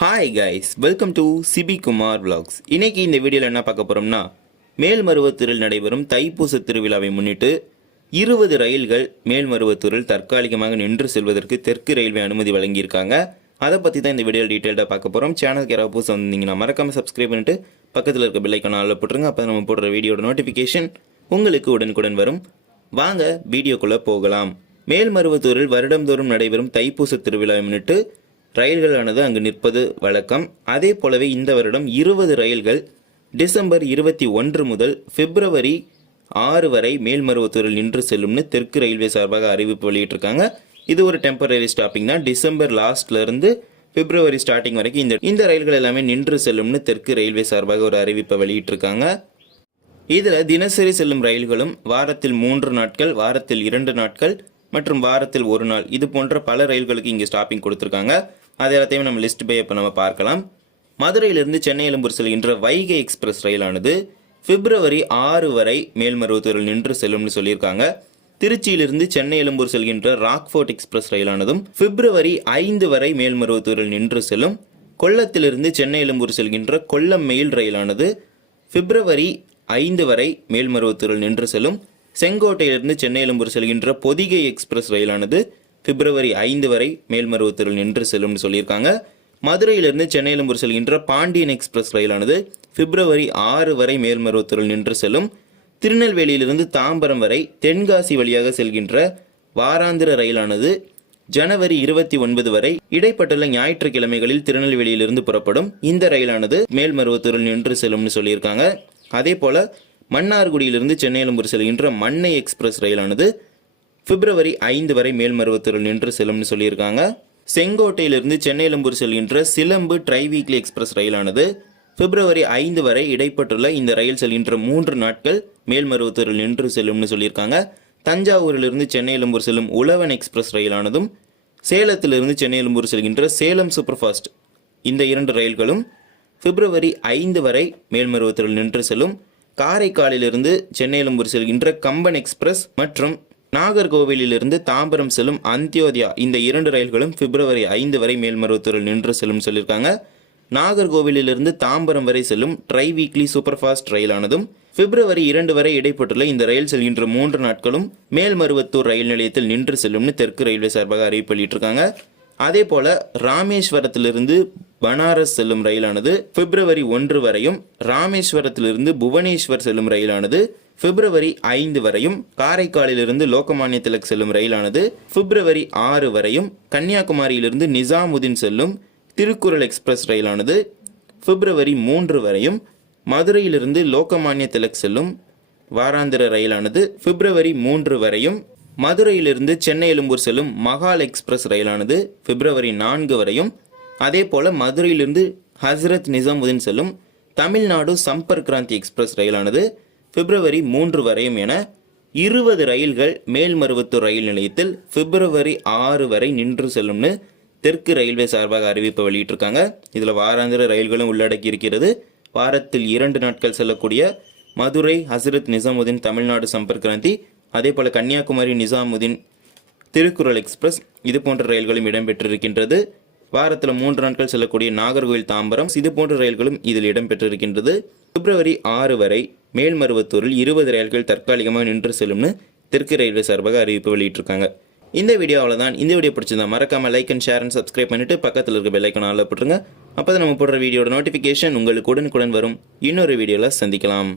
Hi guys, welcome to Sibi Kumar vlogs. இன்னைக்கு இந்த வீடியோவில் என்ன பார்க்க போகிறோம்னா, மேல்மருவத்தூரில் நடைபெறும் தைப்பூச திருவிழாவை முன்னிட்டு 20 ரயில்கள் மேல்மருவத்தூரில் தற்காலிகமாக நின்று செல்வதற்கு தெற்கு ரயில்வே அனுமதி வழங்கியிருக்காங்க. அதை பற்றி தான் இந்த வீடியோவில் டீட்டெயிலாக பார்க்க போகிறோம். சேனலுக்கு யாராவது புதுசாக வந்தீங்கன்னா மறக்காமல் சப்ஸ்கிரைப் பண்ணிட்டு பக்கத்தில் இருக்க பெல் ஐக்கானை ஆல்ல போட்டுருங்க. அப்போ நம்ம போடுற வீடியோட நோட்டிஃபிகேஷன் உங்களுக்கு உடனுக்குடன் வரும். வாங்க வீடியோக்குள்ளே போகலாம். மேல்மருவத்தூரில் வருடந்தோறும் நடைபெறும் தைப்பூச திருவிழாவை முன்னிட்டு ரயில்களானது அங்கு நிற்பது வழக்கம். அதே போலவே இந்த வருடம் 20 ரயில்கள் டிசம்பர் 21 முதல் பிப்ரவரி 6 வரை மேல்மருவத்தூரில் நின்று செல்லும்னு தெற்கு ரயில்வே சார்பாக அறிவிப்பு வெளியிட்டிருக்காங்க. இது ஒரு டெம்பரரி ஸ்டாப்பிங் தான். டிசம்பர் லாஸ்ட்ல இருந்து பிப்ரவரி ஸ்டார்டிங் வரைக்கும் இந்த ரயில்கள் எல்லாமே நின்று செல்லும்னு தெற்கு ரயில்வே சார்பாக ஒரு அறிவிப்பை வெளியிட்டிருக்காங்க. இதில் தினசரி செல்லும் ரயில்களும் வாரத்தில் 3 நாட்கள், வாரத்தில் 2 நாட்கள் மற்றும் வாரத்தில் 1 நாள், இது போன்ற பல ரயில்களுக்கு இங்கே ஸ்டாப்பிங் கொடுத்துருக்காங்க. அது எல்லாத்தையும் நம்ம லிஸ்ட் பை இப்போ நம்ம பார்க்கலாம். மதுரையிலிருந்து சென்னை எழும்பூர் செல்கின்ற வைகை எக்ஸ்பிரஸ் ரயிலானது பிப்ரவரி 6 வரை மேல்மருவத்தூரில் நின்று செல்லும்னு சொல்லியிருக்காங்க. திருச்சியிலிருந்து சென்னை எழும்பூர் செல்கின்ற ராக்ஃபோர்ட் எக்ஸ்பிரஸ் ரயிலானதும் பிப்ரவரி 5 வரை மேல்மருவத்தூரில் நின்று செல்லும். கொல்லத்திலிருந்து சென்னை எழும்பூர் செல்கின்ற கொல்லம் மெயில் ரயிலானது பிப்ரவரி 5 வரை மேல்மருவத்தூரில் நின்று செல்லும். செங்கோட்டையிலிருந்து சென்னை எழும்பூர் செல்கின்ற பொதிகை எக்ஸ்பிரஸ் ரயிலானது பிப்ரவரி 5 வரை மேல்மருவத்தூரில் நின்று செல்லும்னு சொல்லியிருக்காங்க. மதுரையிலிருந்து சென்னை எழும்பூர் செல்கின்ற பாண்டியன் எக்ஸ்பிரஸ் ரயிலானது பிப்ரவரி 6 வரை மேல்மருவத்தூரில் நின்று செல்லும். திருநெல்வேலியிலிருந்து தாம்பரம் வரை தென்காசி வழியாக செல்கின்ற வாராந்திர ரயிலானது ஜனவரி 29 வரை இடைப்பட்டுள்ள ஞாயிற்றுக்கிழமைகளில் திருநெல்வேலியிலிருந்து புறப்படும். இந்த ரயிலானது மேல்மருவத்தூரில் நின்று செல்லும்னு சொல்லியிருக்காங்க. அதே போல மன்னார்குடியிலிருந்து சென்னை எழும்பூர் செல்கின்ற மன்னை எக்ஸ்பிரஸ் ரயிலானது பிப்ரவரி 5 வரை மேல்மருவத்தூரில் நின்று செல்லும்னு சொல்லியிருக்காங்க. செங்கோட்டையிலிருந்து சென்னை எழும்பூர் செல்கின்ற சிலம்பு ட்ரை வீக்லி எக்ஸ்பிரஸ் ரயிலானது பிப்ரவரி 5 வரை இடைப்பட்டுள்ள இந்த ரயில் செல்கின்ற 3 நாட்கள் மேல்மருவத்தூரில் நின்று செல்லும்னு சொல்லியிருக்காங்க. தஞ்சாவூரிலிருந்து சென்னை எழும்பூர் செல்லும் உழவன் எக்ஸ்பிரஸ் ரயிலானதும் சேலத்திலிருந்து சென்னை எழும்பூர் செல்கின்ற சேலம் சூப்பர் ஃபாஸ்ட், இந்த 2 ரயில்களும் பிப்ரவரி 5 வரை மேல்மருவத்தூரில் நின்று செல்லும். காரைக்காலிலிருந்து சென்னை எழும்பூர் செல்கின்ற கம்பன் எக்ஸ்பிரஸ் மற்றும் நாகர்கோவிலிருந்து தாம்பரம் செல்லும் அந்தியோதயா, இந்த 2 ரயில்களும் பிப்ரவரி 5 வரை மேல்மருவத்தூரில் நின்று செல்லும் சொல்லியிருக்காங்க. நாகர்கோவிலிருந்து தாம்பரம் வரை செல்லும் ட்ரை வீக்லி சூப்பர் ஃபாஸ்ட் ரயிலானதும் பிப்ரவரி 2 வரை இடைப்பட்டுள்ள இந்த ரயில் செல்கின்ற 3 நாட்களும் மேல்மருவத்தூர் ரயில் நிலையத்தில் நின்று செல்லும்னு தெற்கு ரயில்வே சார்பாக அறிவிப்பு வெளியிட்டிருக்காங்க. அதே போல ராமேஸ்வரத்திலிருந்து பனாரஸ் செல்லும் ரயிலானது பிப்ரவரி 1 வரையும், ராமேஸ்வரத்திலிருந்து புவனேஸ்வர் செல்லும் ரயிலானது பிப்ரவரி 5 வரையும், காரைக்காலிலிருந்து லோகமானிய திலக் செல்லும் ரயிலானது பிப்ரவரி 6 வரையும், கன்னியாகுமரியிலிருந்து நிசாமுதீன் செல்லும் திருக்குறள் எக்ஸ்பிரஸ் ரயிலானது பிப்ரவரி 3 வரையும், மதுரையிலிருந்து லோகமானிய திலக் செல்லும் வாராந்திர ரயிலானது பிப்ரவரி 3 வரையும், மதுரையிலிருந்து சென்னை எழும்பூர் செல்லும் மகால் எக்ஸ்பிரஸ் ரயிலானது பிப்ரவரி 4 வரையும், அதே போல மதுரையிலிருந்து ஹசரத் நிசாமுதீன் செல்லும் தமிழ்நாடு சம்பர்க் கிராந்தி எக்ஸ்பிரஸ் ரயிலானது பிப்ரவரி 3 வரையும் என 20 ரயில்கள் மேல்மருவத்தூர் ரயில் நிலையத்தில் பிப்ரவரி 6 வரை நின்று செல்லும்னு தெற்கு ரயில்வே சார்பாக அறிவிப்பு வெளியிட்டிருக்காங்க. இதில் வாராந்திர ரயில்களும் உள்ளடக்கி இருக்கிறது. வாரத்தில் 2 நாட்கள் செல்லக்கூடிய மதுரை ஹசரத் நிசாமுதீன் தமிழ்நாடு சம்பர்க் கிராந்தி, அதே போல கன்னியாகுமரி நிசாமுதீன் திருக்குறள் எக்ஸ்பிரஸ், இது போன்ற ரயில்களும் இடம்பெற்றிருக்கின்றது. வாரத்தில் 3 நாட்கள் செல்லக்கூடிய நாகர்கோவில் தாம்பரம், இது போன்ற ரயில்களும் இதில் இடம்பெற்றிருக்கின்றது. பிப்ரவரி 6 வரை மேல்மருவத்தூரில் 20 ரயில்கள் தற்காலிகமாக நின்று செல்லும்னு தெற்கு ரயில்வே சார்பாக அறிவிப்பு வெளியிட்டிருக்காங்க. இந்த வீடியோ அவ்வளோதான். இந்த வீடியோ பிடிச்சிருந்தா மறக்காம like and share and subscribe பண்ணிட்டு பக்கத்தில் இருக்க பெல் ஐக்கானை ஆல்ல போட்டுருங்க. அப்போ தான் நம்ம போடுற வீடியோட நோட்டிஃபிகேஷன் உங்களுக்கு உடனுக்குடன் வரும். இன்னொரு வீடியோவில் சந்திக்கலாம்.